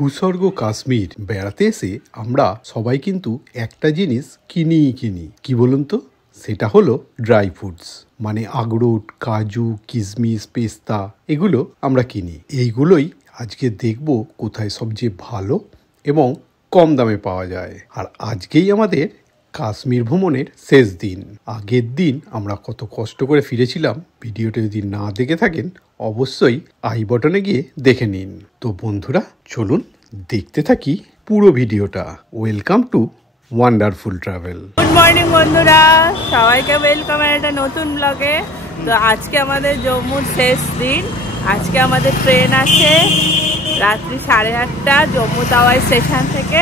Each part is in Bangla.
ভূস্বর্গ কাশ্মীর বেড়াতে এসে আমরা সবাই কিন্তু একটা জিনিস কিনি কি বলুন তো, সেটা হলো ড্রাই ফ্রুটস, মানে আখরোট, কাজু, কিশমিশ, পেস্তা, এগুলো আমরা কিনি। এইগুলোই আজকে দেখব কোথায় সবচেয়ে ভালো এবং কম দামে পাওয়া যায়। আর আজকেই আমাদের কাশ্মীর ভ্রমণের শেষ দিন। আগের দিন আমরা কত কষ্ট করে ফিরেছিলাম, ভিডিওটা যদি না দেখে থাকেন অবশ্যই আই বটনে গিয়ে দেখে নিন। তো বন্ধুরা চলুন দেখতে থাকি পুরো ভিডিওটা। Welcome to wonderful travel. Good morning বন্ধুরা, সবাইকে ওয়েলকাম একটা নতুন ব্লগে। তো আজকে আমাদের জম্মুর শেষ দিন। আজকে আমাদের ট্রেন আছে রাত্রি 8:30 জম্মু তাওয়াই স্টেশন থেকে।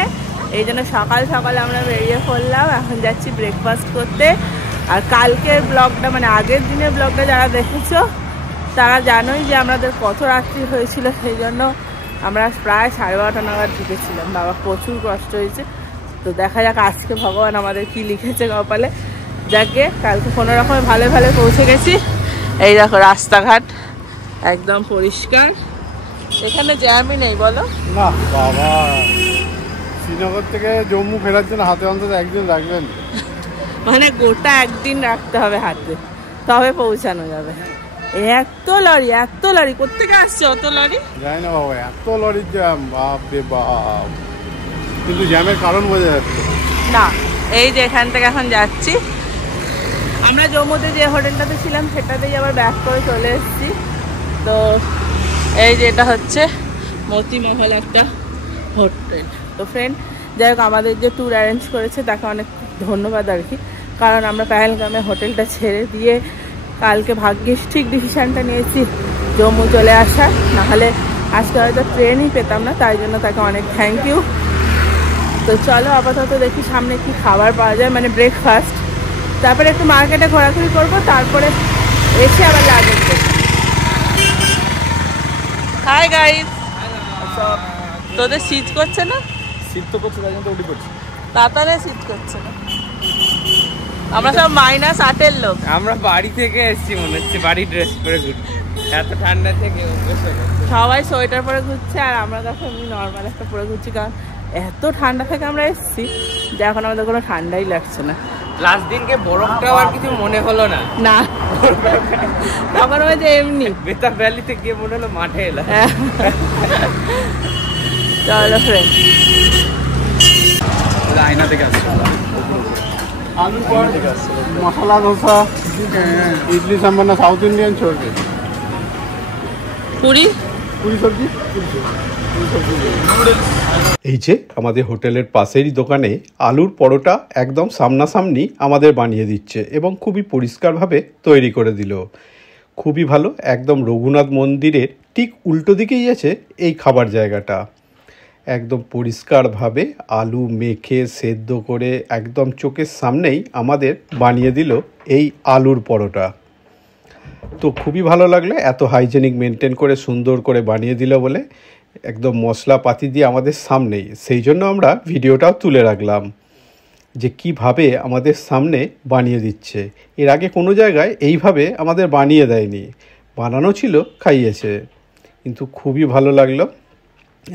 এই জন্য সকাল সকাল আমরা বেরিয়ে পড়লাম। এখন যাচ্ছি ব্রেকফাস্ট করতে। আর কালকের ব্লগটা, মানে আগের দিনের ব্লগটা যারা দেখেছো তারা জানোই যে আমাদের কত রাত্রি হয়েছিল। সেই জন্য আমরা প্রায় 12:30 নাগাদ ঢুকেছিলাম। বাবা প্রচুর কষ্ট হয়েছে। তো দেখা যাক আজকে ভগবান আমাদের কি লিখেছে কপালে। যাকে কালকে কোনো রকমে ভালো ভালো পৌঁছে গেছি। এই দেখো রাস্তাঘাট একদম পরিষ্কার, এখানে জ্যামই নেই বলো না। বাবা শ্রীনগর থেকে জম্মু ফেরার জন্য হাতে অন্তত একদিন রাখবেন, মানে গোটা একদিন রাখতে হবে হাতে, তবে পৌঁছানো যাবে। এত লরি কোথেকে আসছে? অত লরি জানি না বাবা, এত লরির জ্যাম, বাপ রে বাপ। কিন্তু জ্যামের কারণ বোঝা যাচ্ছে না। এই যে এখান থেকে এখন যাচ্ছি আমরা জম্মুতে যে হোটেলটাতে ছিলাম সেটাতেই আবার ব্যাক করে চলে এসেছি। তো এই যে এটা হচ্ছে মতিমহল একটা হোটেল। তো ফ্রেন্ড যাই হোক, আমাদের যে ট্যুর অ্যারেঞ্জ করেছে তাকে অনেক ধন্যবাদ আর কি। কারণ আমরা পেহেলগামে হোটেলটা ছেড়ে দিয়ে কালকে ভাগ্যিস ঠিক ডিসিশানটা নিয়েছি জম্মু চলে আসার, নাহলে আজকে হয়তো ট্রেনই পেতাম না। তাই জন্য তাকে অনেক থ্যাংক ইউ। তো চলো আপাতত দেখি সামনে কি খাবার পাওয়া যায়, মানে ব্রেকফাস্ট। তারপরে একটু মার্কেটে ঘোরাঘুরি করবো, তারপরে এসে আবার লাগেজ করবো। হাই গাইস, তোদের শীত করছে না? শীত তো করছে, তাই জন্য তো উঠে পড়ছি। তাতালে শীত করছে না। আমরা সব -8 লোক। আমরা বাড়ি থেকে এসেছি, মনে হচ্ছে বাড়ি ড্রেস পরে ঘুরছি, এত ঠান্ডা থেকে সবাই সোয়েটার পরে ঘুরছে আর আমরা তখন এমনি নর্মাল একটা পরে ঘুরছি। কারণ এত ঠান্ডা থেকে আমরা এসেছি যে এখন আমাদের কোনো ঠান্ডাই লাগছে না। লাস্ট দিনকে বরফটাও আর কিছু মনে হলো না। না তখন ওই যে এমনি বেতাব ভ্যালিতে গিয়ে মনে হলো মাঠে এলাম। চলো ফ্রেন্ড, আয়না থেকে আসছে আলু পর মশলা ধোসা, ইডলি সাম্বার না সাউথ ইন্ডিয়ান চলবে, পুরি সবজি। এই যে আমাদের হোটেলের পাশেরই দোকানে আলুর পরোটা একদম সামনাসামনি আমাদের বানিয়ে দিচ্ছে এবং খুবই পরিষ্কারভাবে তৈরি করে দিল। খুবই ভালো। একদম রঘুনাথ মন্দিরের ঠিক উল্টো দিকেই আছে এই খাবার জায়গাটা। একদম পরিষ্কারভাবে আলু মেখে সেদ্ধ করে একদম চোখের সামনেই আমাদের বানিয়ে দিল এই আলুর পরোটা। তো খুবই ভালো লাগলো, এত হাইজেনিক মেনটেন করে সুন্দর করে বানিয়ে দিল বলে, একদম মশলাপাতি দিয়ে আমাদের সামনেই। সেই জন্য আমরা ভিডিওটাও তুলে রাখলাম যে কিভাবে আমাদের সামনে বানিয়ে দিচ্ছে। এর আগে কোনো জায়গায় এইভাবে আমাদের বানিয়ে দেয়নি, বানানো ছিল, খাইয়েছে। কিন্তু খুবই ভালো লাগলো,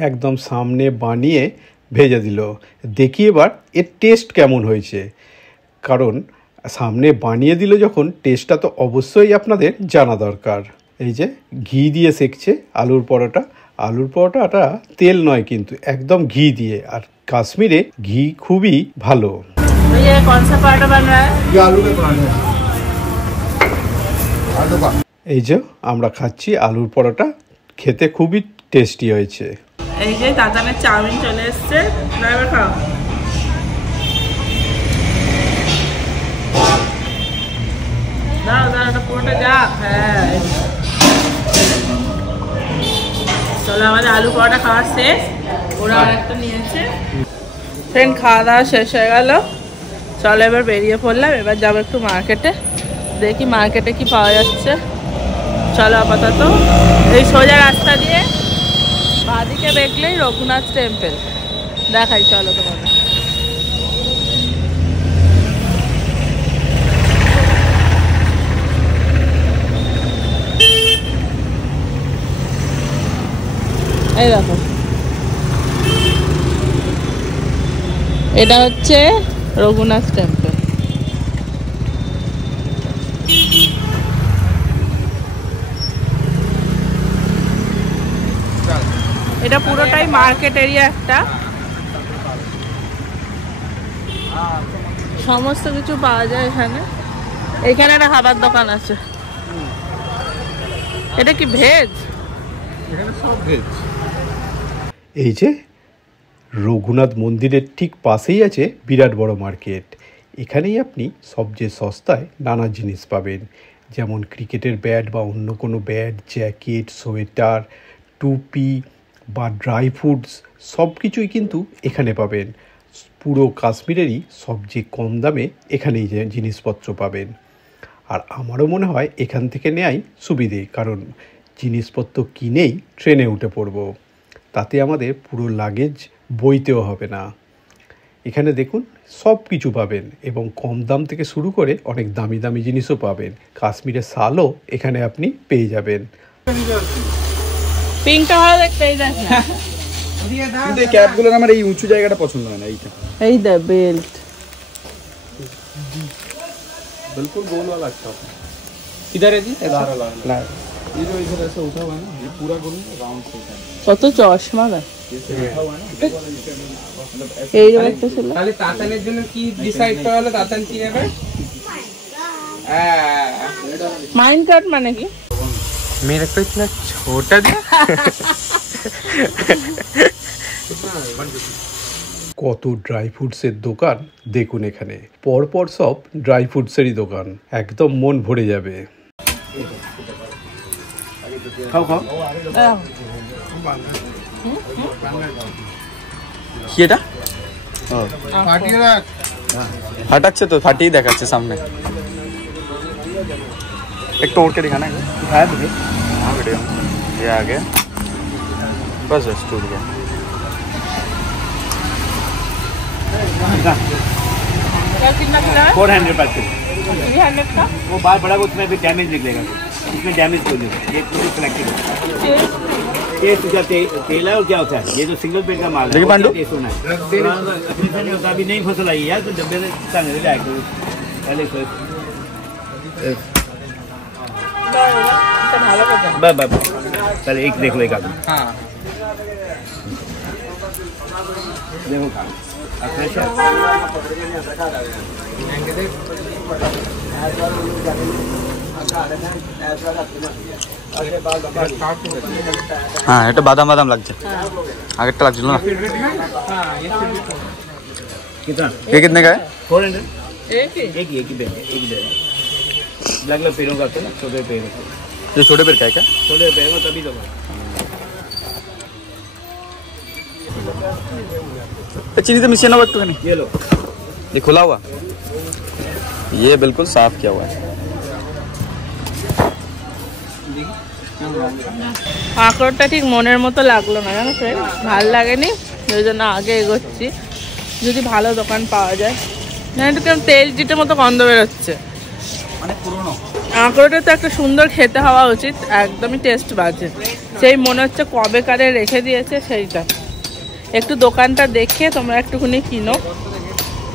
একদম সামনে বানিয়ে ভেজে দিল। দেখি এবার এর টেস্ট কেমন হয়েছে, কারণ সামনে বানিয়ে দিল যখন, টেস্টটা তো অবশ্যই আপনাদের জানা দরকার। এই যে ঘি দিয়ে সেকছে আলুর পরোটা। আলুর পরোটাটা তেল নয় কিন্তু একদম ঘি দিয়ে, আর কাশ্মীরে ঘি খুবই ভালো। এই যে আমরা খাচ্ছি আলুর পরোটা, খেতে খুবই টেস্টি হয়েছে। এই যে তাতানের চাউমিন চলে এসছে, ড্রাইভার খাও। পুরোটা যাক। হ্যাঁ চলো, আমাদের আলু পরোটা খাওয়ার শেষ। ওরা আরেকটা নিয়েছে। ফ্রেন্ড খাওয়া দাওয়া শেষ হয়ে গেল। চলো এবার বেরিয়ে পড়লাম। এবার যাবো একটু মার্কেটে, দেখি মার্কেটে কি পাওয়া যাচ্ছে। চলো আপাতত এই সোজা রাস্তা দিয়ে বাঁদিকে দেখলেই রঘুনাথ টেম্পল দেখাই। চলো তোমাদের এই দেখো এটা হচ্ছে রঘুনাথ টেম্পল। এটা পুরোটাই মার্কেট এরিয়া একটা, সমস্ত কিছু পাওয়া যায় এখানে। এখানে একটা খাবার দোকান আছে। এটা কি ভেজ? এই যে রঘুনাথ মন্দিরের ঠিক পাশেই আছে বিরাট বড় মার্কেট। এখানেই আপনি সবচেয়ে সস্তায় নানা জিনিস পাবেন, যেমন ক্রিকেটের ব্যাট বা অন্য কোনো ব্যাট, জ্যাকেট, সোয়েটার, টুপি বা ড্রাই ফ্রুটস সব কিছুই কিন্তু এখানে পাবেন। পুরো কাশ্মীরেরই সবচেয়ে কম দামে এখানেই যে জিনিসপত্র পাবেন। আর আমারও মনে হয় এখান থেকে নেওয়াই সুবিধে, কারণ জিনিসপত্র কিনেই ট্রেনে উঠে পড়ব, তাতে আমাদের পুরো লাগেজ বইতেও হবে না। এখানে দেখুন সব কিছু পাবেন এবং কম দাম থেকে শুরু করে অনেক দামি দামি জিনিসও পাবেন। কাশ্মীরের শালও এখানে আপনি পেয়ে যাবেন। পিঙ্কটা ভালো দেখতে, এই দেখ না। কিন্তু এই ক্যাপগুলোর আমার এই উঁচু জায়গাটা পছন্দ হয় না। এইটা এই দা বেল্ট बिल्कुल गोल वाला अच्छा है। इधर है जी ला ये जो इधर ऐसे उठा हुआ है ना, ये पूरा गोल राउंड से है। কত চশমা দেখ। उठा हुआ है ना, मतलब ऐसे এই রকম একটা ছিল। তাহলে তাতানের জন্য কি ডিসাইড করা হলো? তাতান কি নেবে? মাইনকার্ট মানে কি? मेरे को इतना छोटा दिया। কত ড্রাই ফ্রুটসের দোকান দেখুন এখানে, পরপর সব ড্রাই ফ্রুটসেরই দোকান, একদম মন ভরে যাবে। खाओ खाओ কি এটা फाटिए रख। ফাটাচ্ছে তো, ফাটিয়ে দেখাচ্ছে সামনে। একটু ওড় के दिखाना है। दिखाया तुझे? हाँ वीडियो ये आ गया, बस बस टूट गया। क्या कितना किलो है? 400 पैकेट। 300 का। वो बार बड़ा वो उसमें भी डैमेज निकलेगा, इसमें डैमेज हो जाएगा। ये पूरी कलेक्टेड है। ये तुझा तेल है और क्या होता है, ये जो सिंगल पेट का माल है। देखिए पांडु। ये सोना है, अपने नहीं होता, अभी नहीं फसल आई यार, तो डब्बे से ताने ले आए पहले से। ভালো কথা। बस पहले एक देख लो, एक आदमी। हाँ देखो फ्रेश है। হ্যাঁ এটা বাদাম বাদাম লাগছে, আগেরটা লাগছিল না। कितना? ये कितने का है? 400। এই কি? एक ही बैग है, एक ही बैग है। अलग अलग पेड़ों का, ना छोटे पेड़ होते हैं। ये छोटे पेड़ का है क्या? छोटे पेड़ में तभी दो चीनी तो मिशिया ना वक्त नहीं। ये लो, ये खुला हुआ, ये बिल्कुल साफ किया हुआ है। আঁকড়টা ঠিক মনের মতো লাগলো না, জানো ফ্রেন্ড, ভাল লাগেনি, ওই জন্য আগে এগোচ্ছি। যদি ভালো দোকান পাওয়া যায় না, একটু কেমন তেল চিটের মতো গন্ধ বেরোচ্ছে। আঁকড়টা তো একটা সুন্দর খেতে হওয়া উচিত, একদমই টেস্ট বাজে। সেই মনে হচ্ছে কবে কারে রেখে দিয়েছে সেইটা। একটু দোকানটা দেখে তোমরা একটুখানি কিনো,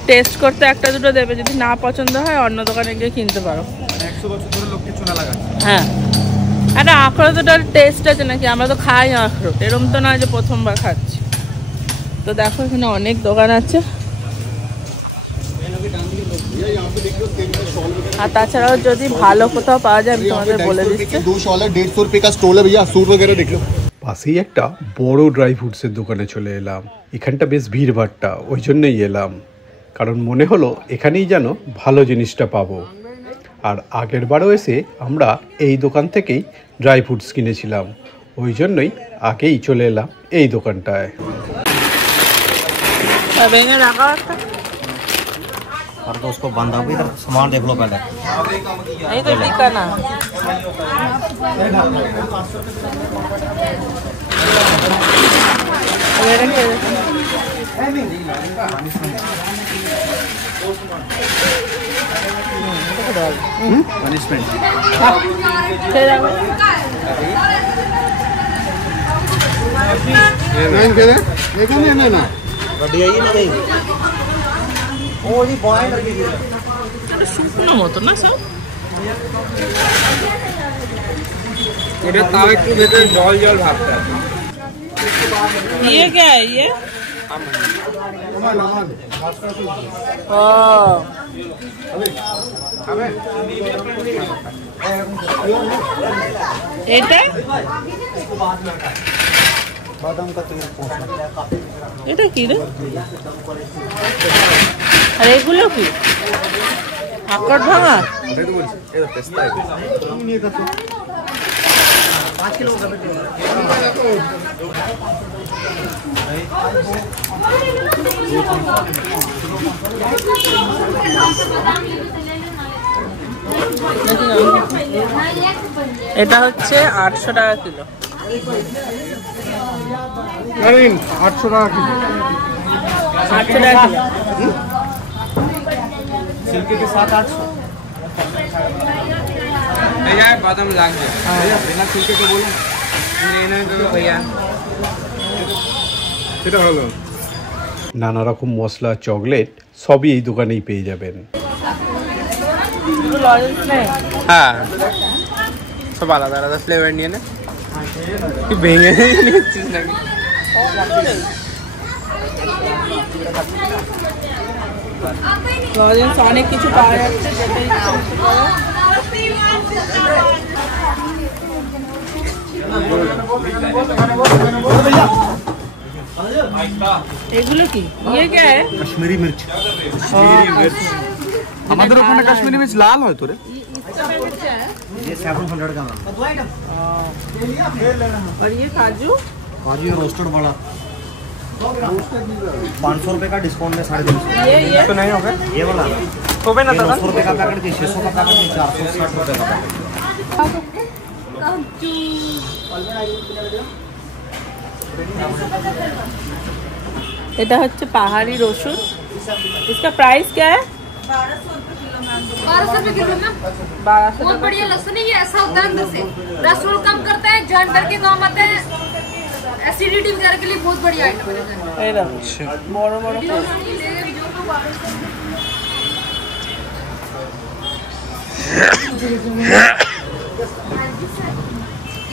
টেস্ট করতে একটা দুটো দেবে, যদি না পছন্দ হয় অন্য দোকানে গিয়ে কিনতে পারো। 100 বছর ধরে লোককে চুনা লাগাচ্ছে। হ্যাঁ, একটা আখরোট তো টেস্ট আছে নাকি, আমরা তো খাই আখরোট, এরকম তো নয় যে প্রথমবার খাচ্ছি। তো দেখো এখানে অনেক দোকান আছে, আর তাছাড়াও যদি ভালো কোথাও পাওয়া যায় আমি তোমাদের বলে দিচ্ছি। 2 शॉल है, 150 रुपए का स्टॉल है भैया, सूट वगैरह देख लो। পাশেই একটা বড় ড্রাই ফ্রুটসের দোকানে চলে এলাম। এখানটা বেশ ভিড়ভাট্টা, ওই জন্যই এলাম, কারণ মনে হলো এখানেই যেন ভালো জিনিসটা পাবো। আর আগের বারও এসে আমরা এই দোকান থেকেই ড্রাই ফ্রুটস কিনেছিলাম, ওই জন্যই আগেই চলে এলাম এই দোকানটায়। ভেঙে রাখা একটা, और तो उसको बांधा भी, इधर सामान देख लो पहले। এই তো টিকা না। पनिशमेंट बढ़िया ही नहीं শুকনো মতো না সব। এটা তাও একটু ভেতরে জল জল ভাবতে আছে। ये क्या है ये? এটা এটা কি রে? আর এগুলো কি? আকার ভাঙা? এটা হচ্ছে 800 টাকা কিলো। 800 টাকা কিলো। 800 টাকা কিলো। सिल्की के साथ 800। भैया बादाम लाग गया बिना छिलके के बोलो लेना तो भैया সেটা হলো নানা রকম মশলা চকলেট সবই এই দোকানেই পেয়ে যাবেন। হ্যাঁ সব আলাদা আলাদা ফ্লেভার নিয়ে না কি ভেঙে নিচ্ছিস নাকি? অনেক কিছু পাওয়া যাচ্ছে যেটা ইচ্ছা হচ্ছে করো। এগুলো কি ये क्या है? कश्मीरी मिर्च। আমাদের ওখানে কাশ্মীরি মির্চ লাল হয় তো রে। ये 700 का मैम। और ये काजू काजू रोस्टेड वाला 500 रुपए का डिस्काउंट में 350। ये तो नहीं होगा ये वाला तो भी ना 900 रुपए का पैकेट, 600 का पैकेट, 460 रुपए का पैकेट। এটা হচ্ছে পাহাড়ি রসুন। इसका प्राइस क्या है? 1200 रुपए किलो मैम। 1200 बहुत बढ़िया लहसुन है ये, ऐसा होता है अंदर से रसोल कम करता है, जॉइंट करके काम आता है, एसिडिटी वगैरह के लिए बहुत बढ़िया आइटम है। বড় বড়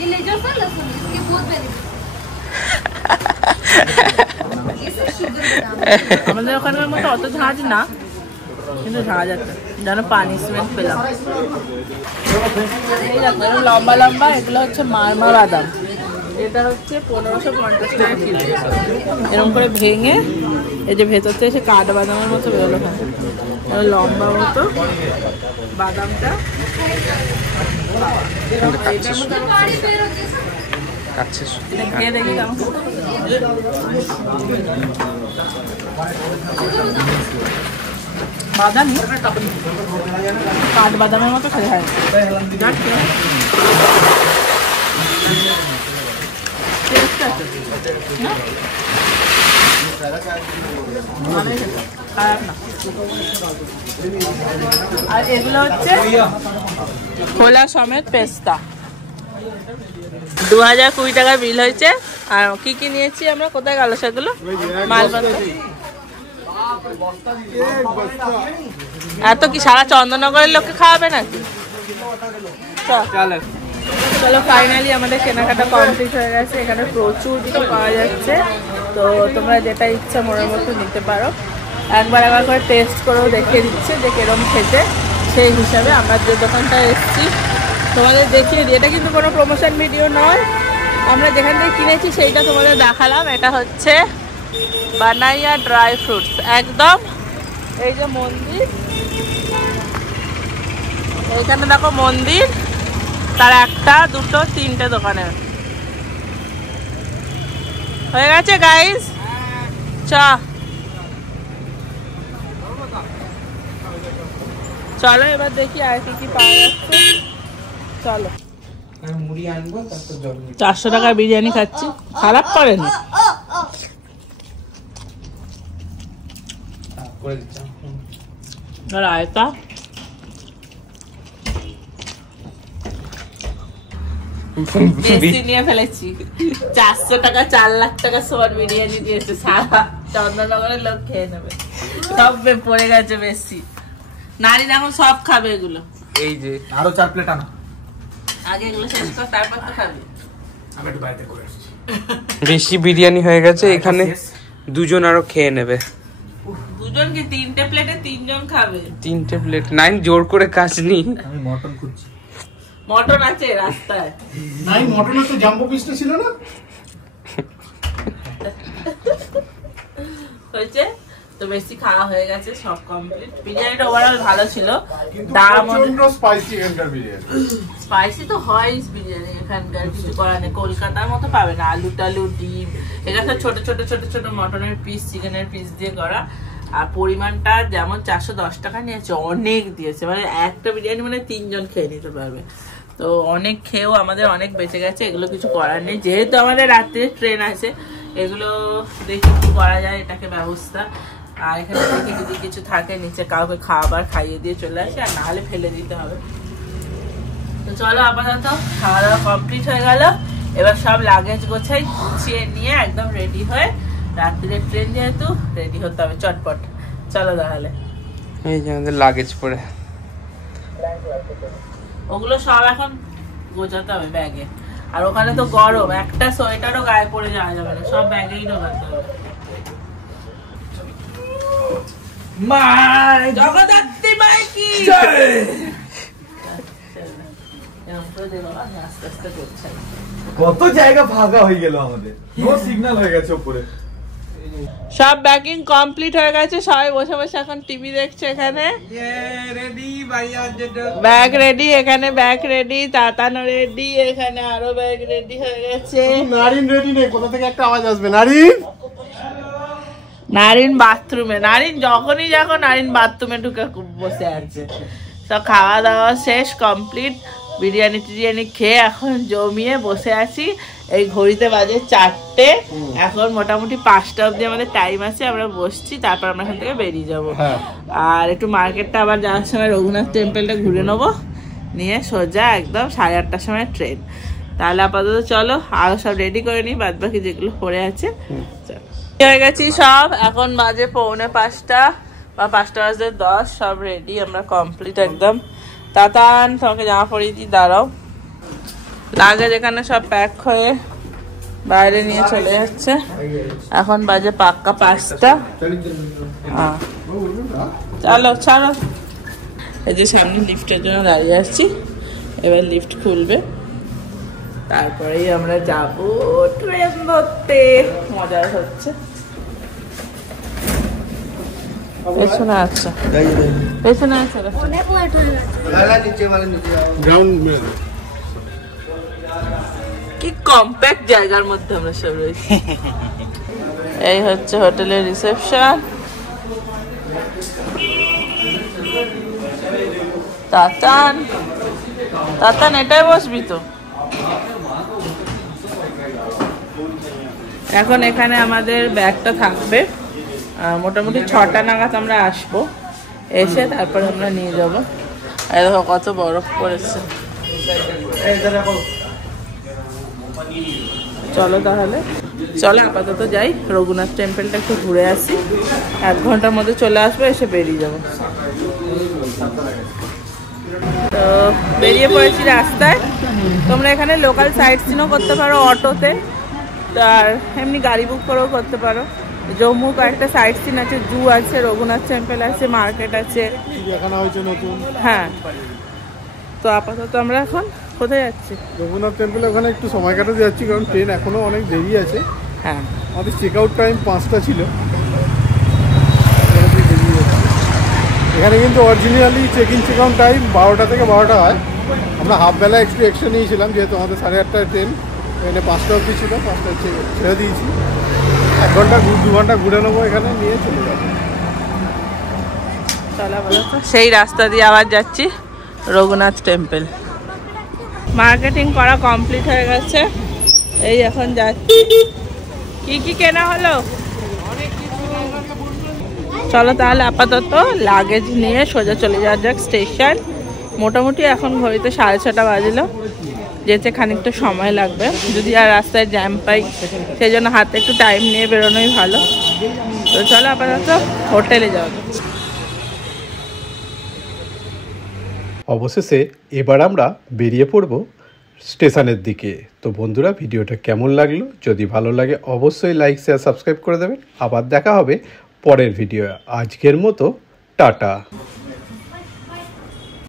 ये ले जाओ सर लहसुन, इसके बहुत बेनिफिट। इससे शुगर আমাদের ওখানের মতো অত ঝাঁজ না, কিন্তু ঝাঁজ আছে যেন পানিশমেন্ট পেলাম। এই দেখো এরকম লম্বা লম্বা, এগুলো হচ্ছে মারমা বাদাম। এটা হচ্ছে 1550 টাকা কিলো। এরকম করে ভেঙে এই যে ভেতর থেকে সে কাঠবাদামের মতো বেরোলো, লম্বা মতো বাদামটা। খেয়ে দেখি কেমন। বাদাম কাঠবাদামের মতো খেতে হয়। আর এগুলো হচ্ছে খোলা সমেত পেস্তা। 2020 টাকা বিল হয়েছে। আর কি কি নিয়েছি আমরা, কোথায় গেল সেগুলো? মালপত্র এত কি সারা চন্দননগরের লোককে খাওয়াবে নাকি? চলো ফাইনালি আমাদের কেনাকাটা কমপ্লিট হয়ে গেছে। এখানে প্রচুর কিছু পাওয়া যাচ্ছে, তো তোমরা যেটা ইচ্ছা মনের মতো নিতে পারো। একবার করে টেস্ট করেও দেখিয়ে দিচ্ছে যে কিরম খেতে, সেই হিসাবে আমরা যে দোকানটা এসেছি তোমাদের দেখিয়ে দিই। এটা কিন্তু কোনো প্রমোশন ভিডিও নয়, আমরা যেখান থেকে কিনেছি সেইটা তোমাদের দেখালাম। এটা হচ্ছে বানাইয়া ড্রাই ফ্রুটস, একদম এই যে মন্দির, এইখানে দেখো মন্দির, তার একটা দুটো তিনটে দোকানে হয়ে গেছে গাইস। চলো এবার দেখি আর কি কি পাওয়া যাচ্ছে। চলো 400 টাকার বিরিয়ানি খাচ্ছি, খারাপ করেনি। রায়তা, বেশি নিয়ে ফেলেছি। 400 টাকা 4 লাখ টাকা সোয়ার বিরিয়ানি দিয়েছে, সারা চন্দননগরের লোক খেয়ে নেবে। সব পড়ে গেছে বেশি। নারী এখন সব খাবে এগুলো। এই যে আরো 4 প্লেট আনা। আগে এগুলো শেষ কর, তারপর তো খাবি। আমি একটু বাড়িতে করে আসছি। বেশি বিরিয়ানি হয়ে গেছে, এখানে দুজন আরো খেয়ে নেবে। দুজন কি 3টে প্লেটে 3 জন খাবে? 3টে প্লেট নাইন জোর করে কাজনি। আমি মটন খুঁজছি। মটন আছে রাস্তায়। নাই মটনের তো জাম্বো পিসটা ছিল না? হয়েছে তো, বেশি খাওয়া হয়ে গেছে, সব কমপ্লিট। বিরিয়ানিটা ওভারঅল ভালো ছিল, দাম স্পাইসি এখানকার বিরিয়ানি। স্পাইসি তো হয় বিরিয়ানি এখানকার, কিছু করার নেই। কলকাতার মতো পাবে না, আলু টালু ডিম, এখানে ছোট ছোট ছোট ছোট মটনের পিস, চিকেনের পিস দিয়ে করা। আর পরিমাণটা যেমন 410 টাকা নিয়েছে, অনেক দিয়েছে, মানে একটা বিরিয়ানি মানে 3 জন খেয়ে নিতে পারবে। তো অনেক খেয়েও আমাদের অনেক বেঁচে গেছে, এগুলো কিছু করার নেই। যেহেতু আমাদের রাত্রে ট্রেন আছে, এগুলো দেখি কি করা যায় এটাকে ব্যবস্থা। আর এখানে দেখি যদি কিছু থাকে নিচে কাউকে খাবার খাইয়ে দিয়ে চলে আসে, আর নাহলে ফেলে দিতে হবে। তো চলো আপাতত খাওয়া দাওয়া কমপ্লিট হয়ে গেল। এবার সব লাগেজ গোছাই, গুছিয়ে নিয়ে একদম রেডি হয়ে, রাত্রিরে ট্রেন যেহেতু রেডি হতে হবে চটপট। চলো তাহলে। এই যে আমাদের লাগেজ পড়ে, ওগুলো সব এখন গোছাতে হবে ব্যাগে। আর ওখানে তো গরম, একটা সোয়েটারও গায়ে পরে যাওয়া যাবে না, সব ব্যাগেই ঢোকাতে হবে। জগদ্ধাত্রী মাই কি জয়। আস্তে আস্তে করছে, কত জায়গা ফাঁকা হয়ে গেল আমাদের, নো সিগন্যাল হয়ে গেছে উপরে। সব ব্যাগিং কমপ্লিট হয়ে গেছে, সবাই বসে বসে এখন টিভি দেখছে। এখানে ব্যাগ রেডি, এখানে ব্যাগ রেডি, তাতানো রেডি, এখানে আরো ব্যাগ রেডি হয়ে গেছে। নারিন রেডি নেই, কোথা থেকে একটা আওয়াজ আসবে। নারিন নারিন বাথরুমে, নারিন যখনই দেখো নারিন বাথরুমে ঢুকে বসে আছে। সব খাওয়া দাওয়া শেষ কমপ্লিট, বিরিয়ানি টিরিয়ানি খেয়ে এখন জমিয়ে বসে আছি। এই ঘড়িতে বাজে 4টে, এখন মোটামুটি 5টা অবধি আমাদের টাইম আছে, আমরা বসছি, তারপর আমরা এখান থেকে বেরিয়ে যাবো। আর একটু মার্কেটটা আবার যাওয়ার সময় রঘুনাথ টেম্পলটা ঘুরে নেবো, নিয়ে সোজা একদম 8:30টার সময় ট্রেন। তাহলে আপাতত চলো আরো সব রেডি করে নিই, বাদ বাকি যেগুলো পড়ে আছে। হয়ে গেছি সব, এখন বাজে 4:45 বা 5:10, সব রেডি, আমরা কমপ্লিট একদম। তাতান তোমাকে জামা পরিয়ে দিই, দাঁড়াও। লাগেজ এখানে সব প্যাক হয়ে বাইরে নিয়ে চলে যাচ্ছে। এখন বাজে পাক্কা 5টা। চলো ছাড়ো। এই যে সামনে লিফটের জন্য দাঁড়িয়ে আসছি, এবার লিফট খুলবে, তারপরেই আমরা যাব ট্রেন ধরতে। মজা হচ্ছে। পেছনে আছে, পেছনে আছে কি কম্প্যাক্ট জায়গার মধ্যে আমরা সব রয়েছি। এই হচ্ছে হোটেলের রিসেপশন। তাতান, তাতান এটাই বসবি তো। এখন এখানে আমাদের ব্যাগটা থাকবে, মোটামুটি 6টা নাগাদ আমরা আসবো, এসে তারপর আমরা নিয়ে যাবো। এই দেখো কত বরফ পড়েছে। চলো তাহলে, চলো আপাতত যাই, রঘুনাথ টেম্পলটা একটু ঘুরে আসি, 1 ঘন্টার মধ্যে চলে আসবো, এসে বেরিয়ে যাবো। তো বেরিয়ে পড়েছি রাস্তায়। তোমরা এখানে লোকাল সাইট সিনও করতে পারো অটোতে, আর এমনি গাড়ি বুক করেও করতে পারো। জম্মু কয়েকটা সাইট সিন আছে, জু আছে, রঘুনাথ টেম্পল আছে, মার্কেট আছে, চিড়িয়াখানা হয়েছে নতুন। হ্যাঁ, তো আপাতত আমরা এখন কোথায় যাচ্ছি? রঘুনাথ টেম্পলে ওখানে একটু সময় কাটাতে যাচ্ছি, কারণ ট্রেন এখনো অনেক দেরি আছে। হ্যাঁ, আমাদের চেক আউট টাইম 5টা ছিল। এখানে কিন্তু originally check in check out time 12টা থেকে 12টা হয়। আমরা হাফ বেলা একটু এক্সট্রা নিয়েছিলাম, যেহেতু আমাদের 8:30টায় ট্রেন, এখানে 5টা অবধি ছিল, 5টায় ছেড়ে দিয়েছি। 1 ঘন্টা 2 ঘন্টা ঘুরে নেবো, এখানে নিয়ে চলে যাবো। সেই রাস্তা দিয়ে আবার যাচ্ছি রঘুনাথ টেম্পল। মার্কেটিং করা কমপ্লিট হয়ে গেছে, এই এখন যাচ্ছি। কি কি কেনা হলো? চলো তাহলে আপাতত লাগেজ নিয়ে সোজা চলে যাওয়া যাক স্টেশন। মোটামুটি এখন ঘড়িতে 6:30 বাজলো, যেতে খানিকটা সময় লাগবে, যদি আর রাস্তায় জ্যাম পাই সেই জন্য হাতে একটু টাইম নিয়ে বেরোনোই ভালো। তো চলো আপাতত হোটেলে যাওয়া যাক। অবশেষে এবার আমরা বেরিয়ে পড়ব স্টেশনের দিকে। তো বন্ধুরা, ভিডিওটা কেমন লাগলো? যদি ভালো লাগে অবশ্যই লাইক শেয়ার সাবস্ক্রাইব করে দেবেন। আবার দেখা হবে পরের ভিডিও। আজকের মতো টাটা।